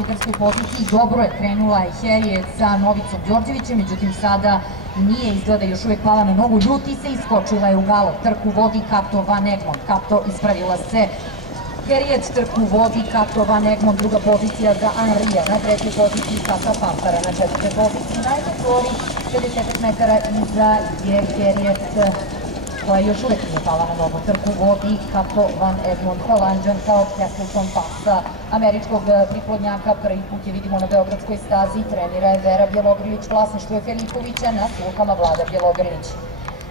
liderskoj poziciji. Dobro je krenula i Harriet sa Novicom Đorđevićem, međutim sada nije izgleda još uvijek pala na nogu, ljuti se, iskočila je u galop, trku vodi Kato Van Egmond, Kato ispravila se, Harriet trku vodi Kato Van Egmond, druga pozicija za Anrija, na trećoj poziciji Casa Fanfara, na četvrtoj poziciji najbolji 50 metara iza je Harriet, koja još uvijek nije pala na nogu, trku vodi Kato Van Egmond, Holanđanka od Castleton Passa, američkog priplodnjaka, prvi put je vidimo na Beogradskoj stazi, trenira je Vera Bjelogrlić, vlasništvo je Filipovića, na sulkama Vlada Bjelogrlić.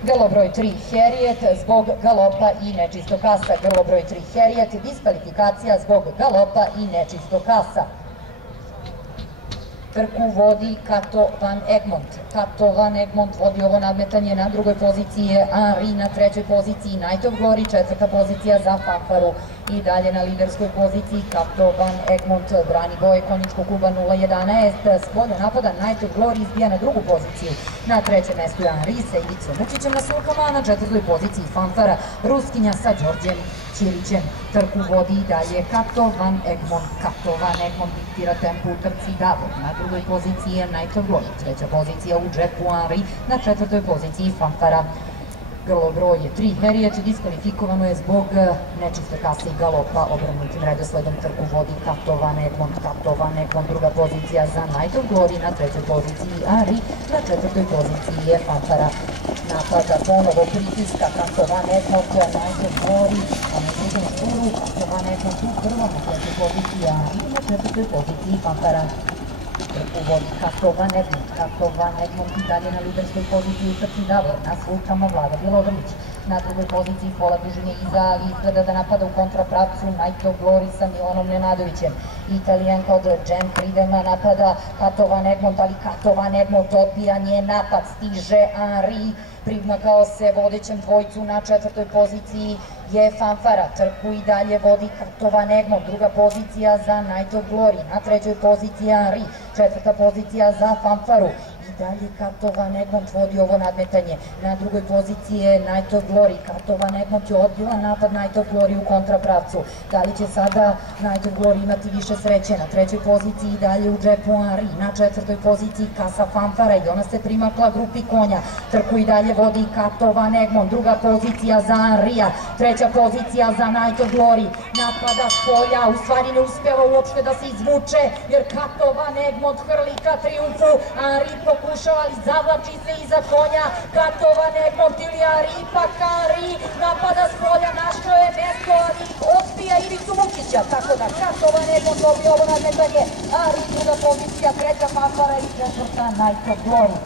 Grlo broj 3 Harriet zbog galopa i nečistog kasa, grlo broj 3 Harriet, diskvalifikacija zbog galopa i nečistog kasa. Trku vodi Kato Van Egmond. Kato Van Egmond vodi ovo nadmetanje, na drugoj poziciji je Henri, na trećoj poziciji Night of Glory, četvrta pozicija za Fanfaru i dalje na liderskoj poziciji Kato Van Egmond brani boje konjičkog kluba 011, s polja napada Night of Glory izbija na drugu poziciju, na trećem mestu je Henri sa Ivicom Vučićem na sulkama, a na četvrtoj poziciji Fanfara, Ruskinja sa Đorđem Ćirićem. Trku vodi i dalje Kato Van Egmond. Kato Van Egmond diktira tempo u trci Davor, na drugoj poziciji je Night of Glory, treća pozicija u džepu Henri, na četvrtoj poziciji Fanfara. Grlo broj 3 Harriet diskvalifikovano je zbog nečiste kase i galopa, obrnutim redosledom trku vodi Kato Van Egmond. Kato Van Egmond, druga pozicija za Night of Glory, na trećoj poziciji Henri, na četvrtoj poziciji je Fanfara. Napada ponovo pritiska Kato Van Egmond, Night of Glory, a na drugom turu Kato Van Egmond u prvom, na trećoj poziciji Henri, na četvrtoj poziciji Fanfara. Trku vodi Kato Van Egmond. Kato Van Egmond i dalje na liderskoj poziciji u trci Davor, na sulkama Vlada Bjelogrlić. Na drugoj poziciji pola dužine iza, ali izgleda da napada u kontrapravcu Night of Glory sa Milanom Nenadovićem. Italijanka od Jen Cridema napada Kato Van Egmond, ali Kato Van Egmond odbija njen napad, stiže Henri, primakao se vodećem dvojcu, na četvrtoj poziciji je Fanfara, trku i dalje vodi Kato Van Egmond, druga pozicija za Night of Glory, na trećoj poziciji Henri, četvrta pozicija za Fanfaru. I dalje Kato Van Egmond vodi ovo nadmetanje, na drugoj poziciji je Night of Glory, Kato Van Egmond je odbila napad Night of Glory u kontrapravcu, da li će sada Night of Glory imati više sreće, na trećoj poziciji i dalje u džepu Henri, na četvrtoj poziciji Casa Fanfara i ona se primakla grupi konja, trku i dalje vodi Kato Van Egmond, druga pozicija za Henrija, treća pozicija za Night of Glory, napada s polja, u stvari ne uspeva uopšte da se izvuče, jer Kato Van Egmond hrli ka triumfu, Henri pokušava, ali zavlači se iza konja, Kato Van Egmond ili Henri, ipak Henri napada s polja, našao je mesto, ali odbija Ivicu Vučića, tako da Kato Van Egmond dobije ovo nadmetanje, Henri druga pozicija, treća Fanfara i četvrta Night of Glory.